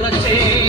lakshmi